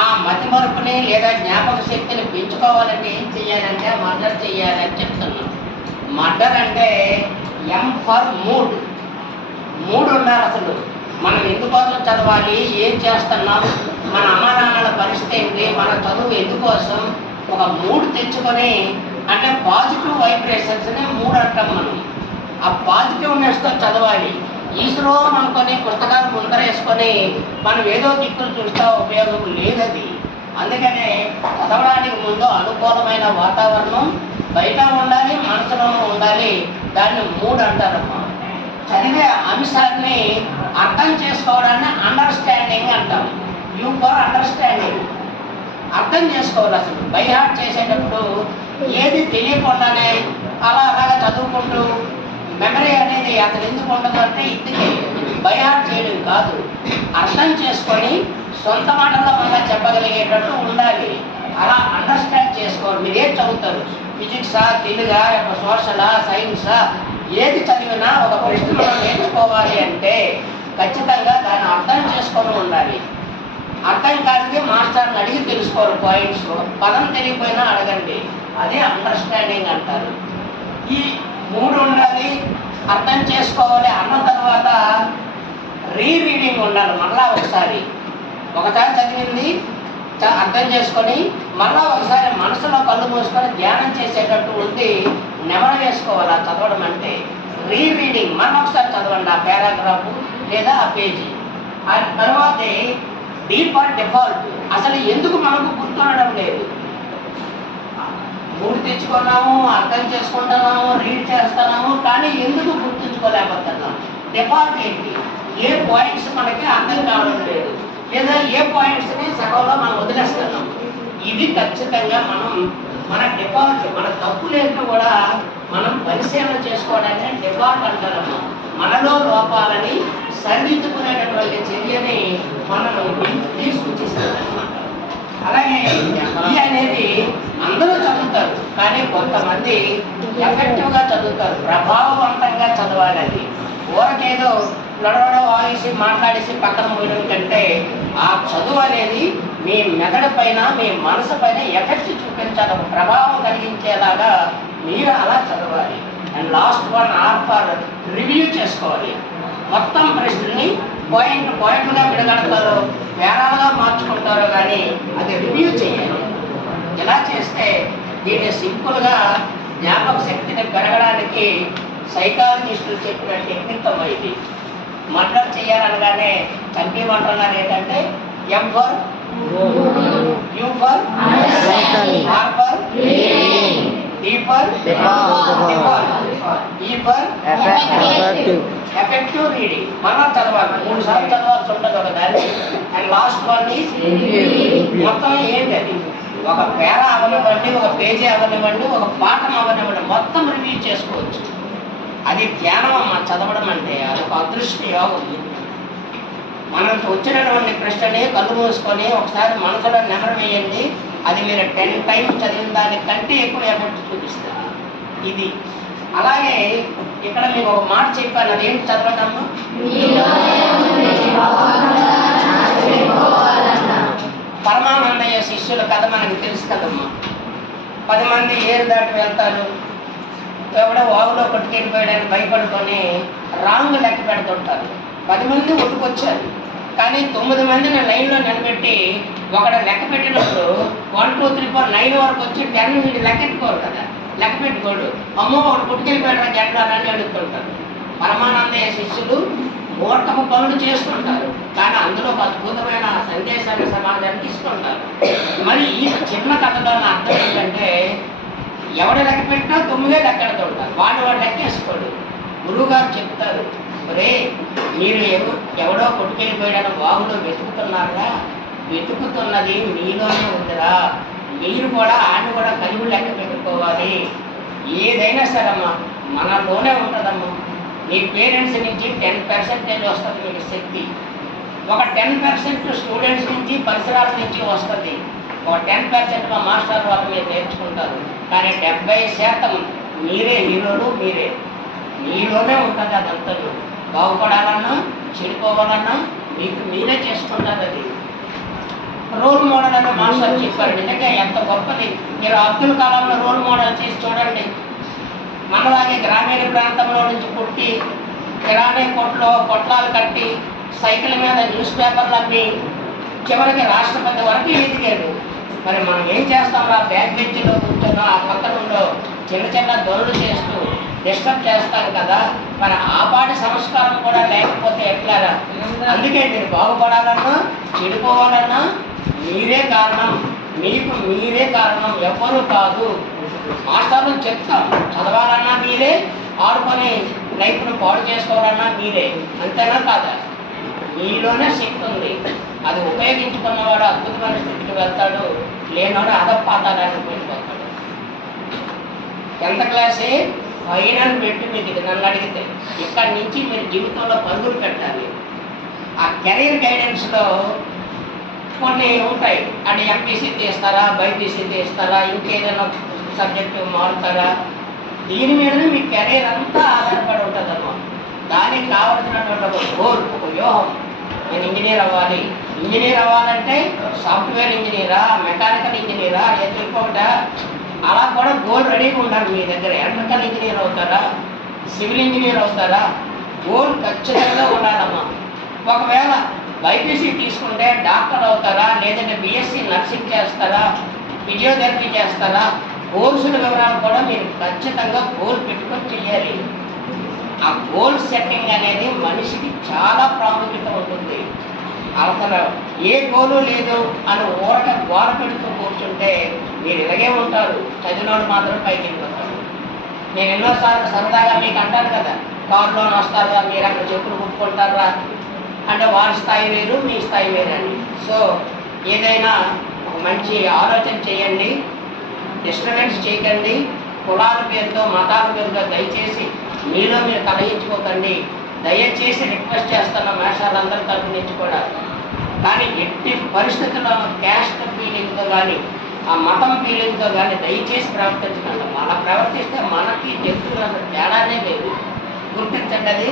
ఆ మతిమరుపుని లేదా జ్ఞాపక శక్తిని పెంచుకోవాలంటే ఏం చెయ్యాలంటే మర్డర్ చెయ్యాలని చెప్తున్నాం. మర్డర్ అంటే ఎం ఫర్ మూడ్. మూడ్ ఉండాలి. అసలు మనం ఎందుకోసం చదవాలి, ఏం చేస్తున్నాం, మన అమ్మా నాన్నల పరిస్థితి ఏంటి, మన చదువు ఎందుకోసం, ఒక మూడ్ తెచ్చుకొని, అంటే పాజిటివ్ వైబ్రేషన్స్ని మూడ్ అంటాం మనం. ఆ పాజిటివ్నెస్తో చదవాలి. ఈశ్వరో అనుకొని పుస్తకాలు ముందరేసుకొని మనం ఏదో దిక్కులు చూస్తా ఉపయోగం లేదది. అందుకనే చదవడానికి ముందు అనుకూలమైన వాతావరణం బయట ఉండాలి, మనసులోనూ ఉండాలి. దాన్ని మూడ్ అంటారమ్మా. చదివే అంశాన్ని అర్థం చేసుకోవడాన్ని అండర్స్టాండింగ్ అంటాం. You for understanding. అర్థం చేసుకోవాలి. అసలు బై హార్ట్ చేసేటప్పుడు ఏది తెలియకుండానే అలాగా చదువుకుంటూ మెమరీ అనేది అసలు ఎందుకు ఉండదు అంటే ఇందుకే బై హార్ట్ చేయడం కాదు, అర్థం చేసుకొని సొంత మాటల్లో మళ్ళీ చెప్పగలిగేటట్టు ఉండాలి. అలా అండర్స్టాండ్ చేసుకోవాలి. మీరు ఏది చదువుతారు, ఫిజిక్సా, తెలుగా, సోషలా, సైన్సా, ఏది చదివినా ఒక ప్రశ్న మనం నేర్చుకోవాలి అంటే ఖచ్చితంగా దాన్ని అర్థం చేసుకొని ఉండాలి. అర్థం కానిది మాస్టర్ని అడిగి తెలుసుకోరు. పాయింట్స్ పదం తెలియకపోయినా అడగండి. అదే అండర్స్టాండింగ్ అంటారు. ఈ మూడు ఉండాలి, అర్థం చేసుకోవాలి. అన్న తర్వాత రీడింగ్ ఉండాలి. మళ్ళా ఒకసారి చదివింది అర్థం చేసుకొని మళ్ళా ఒకసారి మనసులో కళ్ళు మూసుకొని ధ్యానం చేసేటట్టు ఉండి నెమరు వేసుకోవాలి. ఆ చదవడం అంటే రీడింగ్. మళ్ళీ ఒకసారి చదవండి ఆ పారాగ్రాఫ్ లేదా ఆ పేజీ. ఆ తర్వాతే డీఫాల్ట్ డిఫాల్ట్. అసలు ఎందుకు మనకు గుర్తుండడం లేదు? మూడు తెచ్చుకున్నాము, అర్థం చేసుకుంటున్నాము, రీడ్ చేస్తున్నాము, కానీ ఎందుకు గుర్తుంచుకోలేకపోతున్నాము? డిఫాల్ట్ ఏంటి? ఏ పాయింట్స్ మనకి అర్థం కావడం లేదు, లేదా ఏ పాయింట్స్ని సగంలో మనం వదిలేస్తున్నాము. ఇది ఖచ్చితంగా మన డిఫాల్ట్, మన తప్పులేంటో కూడా మనం పరిశీలన చేసుకోవడాన్ని డిఫాల్ట్ అంటారమ్మా. మనలో లోపాలని సరిదిద్దుకునేటటువంటి చర్యని మనం తీసుకొచ్చేస్తారనమాట. అలాగే ఈ అనేది అందరూ చదువుతారు, కానీ కొంతమంది ఎఫెక్టివ్గా చదువుతారు, ప్రభావవంతంగా చదవాలి. అది ఊరకేదో నడవడ వాగేసి మాట్లాడేసి పక్కన పోయడం కంటే ఆ చదువు అనేది మీ మెదడు పైన, మీ మనసు పైన ఎఫెక్ట్ చూపించాలి, ఒక ప్రభావం కలిగించేలాగా మీరు అలా చదవాలి. అండ్ లాస్ట్ 1 hour రివ్యూ చేసుకోవాలి. మొత్తం ప్రశ్నని పాయింట్లుగా విడగడతారో పేరాలుగా మార్చుకుంటారో కానీ అది రివ్యూ చేయాలి. ఇలా చేస్తే దీన్ని సింపుల్గా జ్ఞాపక శక్తిని పెరగడానికి సైకాలజిస్టులు చెప్పిన టెక్నిక్ ఇది. మర్డర్ చేయాలనగానే కనిపించమంటున్నారు ఏంటంటే M for U for R for D for E for effective reading. మనం చదవాలి, 3 సార్లు చదవాల్సి ఉంటుంది ఒక దాన్ని. అండ్ లాస్ట్ వన్ ఈజ్ మొత్తం ఏంటి అది, ఒక పేరా అవనివ్వండి, ఒక పేజీ అవనివ్వండి, ఒక పాఠం అవనివ్వండి, మొత్తం రివ్యూ చేసుకోవచ్చు. అది ధ్యానం అమ్మ. చదవడం అంటే అదొక అదృష్ట యోగం. మనం వచ్చినటువంటి ప్రశ్నని కళ్ళు మూసుకొని ఒకసారి మనసులో నెమరు వేయండి. అది మీరు 10 times చదివిన దానికంటే ఎక్కువ ఎఫెక్ట్ చూపిస్తుంది ఇది. అలాగే ఇక్కడ మీకు ఒక మాట చెప్పాను, అది ఏంటి చదవటమ్మా? పరమానందయ్య శిష్యుల కథ మనకి తెలుసు కదమ్మా. 10 మంది ఏరు దాటి వెళ్తారు, ఎవడో వాగులో కొట్టుకెళ్ళిపోయాడని భయపడుకొని రాంగ్ లెక్క పెడుతుంటారు. 10 మంది ఒట్టుకొచ్చారు, కానీ 9 మందిని లైన్లో నిలబెట్టి ఒకడు లెక్క పెట్టినప్పుడు 1 2 3 4 9 వరకు వచ్చి 10 వీడు లెక్కెట్టుకోరు కదా, లెక్క పెట్టుకోడు. అమ్మో ఒకడు కొట్టుకెళ్ళిపోయాడు జెండాలని అడుగుతుంటారు. పరమానందయ్య శిష్యులు మూర్ఖపు పనులు చేస్తుంటారు, కానీ అందులో ఒక అద్భుతమైన సందేశాన్ని సమాజానికి ఇస్తుంటారు. మరి ఈ చిన్న కథలో నా అర్థం ఏంటంటే, ఎవడు లెక్క పెట్టినా 9 లెక్కెడుతుంటారు, వాడు లెక్కేసుకోడు. గురువుగారు చెప్తారు, ఒరే మీరు ఎవడో కొట్టుకెళ్ళిపోయాడని వాగులో వెతుకుతున్నారా, వెతుకుతున్నది మీలోనే ఉందిరా, మీరు కూడా ఆయన కూడా కలిగి లెక్క పెట్టుకోవాలి. ఏదైనా సరమ్మా మనలోనే ఉంటుందమ్మా. మీ పేరెంట్స్ నుంచి 10% వస్తుంది మీకు శక్తి, ఒక 10% స్టూడెంట్స్ నుంచి, పరిసరాల నుంచి వస్తుంది, ఒక 10% మా మాస్టర్ వాళ్ళు మీరు నేర్చుకుంటారు. కానీ 70% మీరే హీరోలు, మీలోనే ఉంటుంది. అదంతా బాగుపడాలన్నా చెడిపోవాలన్నా మీకు మీరే చేసుకుంటారు. అది రోల్ మోడల్ అని మాస్టర్ చెప్పారు. నిజంగా ఎంత గొప్పది. మీరు అబ్దుల్ కలాంలో రోల్ మోడల్ చేసి చూడండి. మనలాగే గ్రామీణ ప్రాంతంలో నుంచి పుట్టి కిరాణా పొట్లాలు కట్టి సైకిల్ మీద న్యూస్ పేపర్లు అమ్మి చివరికి రాష్ట్రపతి వరకు ఎదిగాడు. మరి మనం ఏం చేస్తాం? ఆ బ్యాక్ బెంచ్లో కూర్చొని ఆ పక్కనుండో చిన్న చిన్న దొరలు చేస్తూ డిస్టర్బ్ చేస్తాం కదా. మరి ఆ పాటి సంస్కారం కూడా లేకపోతే ఎట్లారా? అందుకే మీరు బాగుపడాలన్నా చెడిపోవాలన్నా మీరే కారణం, మీకు మీరే కారణం, ఎవరు కాదు. మాస్టర్లు చెప్తాం, చదవాలన్నా మీరే, ఆడుకొని లైఫ్ను పాడు చేసుకోవాలన్నా మీరే. అంతేనా కాదా? మీలోనే శక్తి ఉంది. అది ఉపయోగించుకున్నవాడు అద్భుతమైన స్థితికి వెళ్తాడు, లేనివాడు అధపాతాళానికి వెళ్ళిపోతాడు. 10th క్లాసే ఫైనల్ పెట్టి మీకు నన్ను అడిగితే ఇక్కడి నుంచి మీరు జీవితంలో పరుగులు పెట్టాలి. ఆ కెరీర్ గైడెన్స్లో కొన్ని ఉంటాయి. అంటే ఎంపీసీ తీస్తారా, బైపీసీ తీస్తారా, ఇంకేదైనా సబ్జెక్టు మారుతారా, దీని మీదనే మీ కెరీర్ అంతా ఆధారపడి ఉంటుంది అన్నమాట. దానికి కావలసినటువంటి ఒక గోల్, ఒక వ్యూహం. నేను ఇంజనీర్ అవ్వాలి. ఇంజనీర్ అవ్వాలంటే సాఫ్ట్వేర్ ఇంజనీరా, మెకానికల్ ఇంజనీరా, లేదా ఇంకొకట, అలా కూడా గోల్ రెడీగా ఉండాలి మీ దగ్గర. ఎలక్ట్రికల్ ఇంజనీర్ అవుతారా, సివిల్ ఇంజనీర్ అవుతారా, గోల్ ఖచ్చితంగా ఉండాలమ్మా. ఒకవేళ బైపీసీ తీసుకుంటే డాక్టర్ అవుతారా, లేదంటే బీఎస్సీ నర్సింగ్ చేస్తారా, ఫిజియోథెరపీ చేస్తారా, కోర్సుల వివరాలు కూడా మీరు ఖచ్చితంగా గోల్ పెట్టుకొని చేయాలి. ఆ గోల్ సెట్టింగ్ అనేది మనిషికి చాలా ప్రాముఖ్యత ఉంటుంది. అసలు ఏ గోలు లేదు అని ఊరక గోల పెడుతూ కూర్చుంటే మీరు ఇలాగే ఉంటారు. చదివినోడు మాత్రం పైకి వెళ్ళిపోతాడు. నేను ఎన్నోసార్లు సరదాగా మీకు అంటాను కదా, కారులోని వస్తారా, మీరు అక్కడ చెప్పులు కుట్టుకుంటారా అంటే వారి స్థాయి వేరు, మీ స్థాయి వేరు అని. సో ఏదైనా ఒక మంచి ఆలోచన చేయండి, డిస్టర్బెన్స్ చేయకండి. కులాల పేరుతో, మతాల పేరుతో దయచేసి మీలో మీరు కలహించుకోకండి. దయచేసి రిక్వెస్ట్ చేస్తున్న మేషాలందరూ తరపు నుంచి కూడా. కానీ ఎట్టి పరిస్థితుల్లో క్యాస్ట్ ఫీలింగ్తో కానీ, ఆ మతం ఫీలింగ్తో కానీ దయచేసి ప్రవర్తించకండి. అలా ప్రవర్తిస్తే మనకి జంతువులు తేడానే లేదు. గుర్తించండి అది.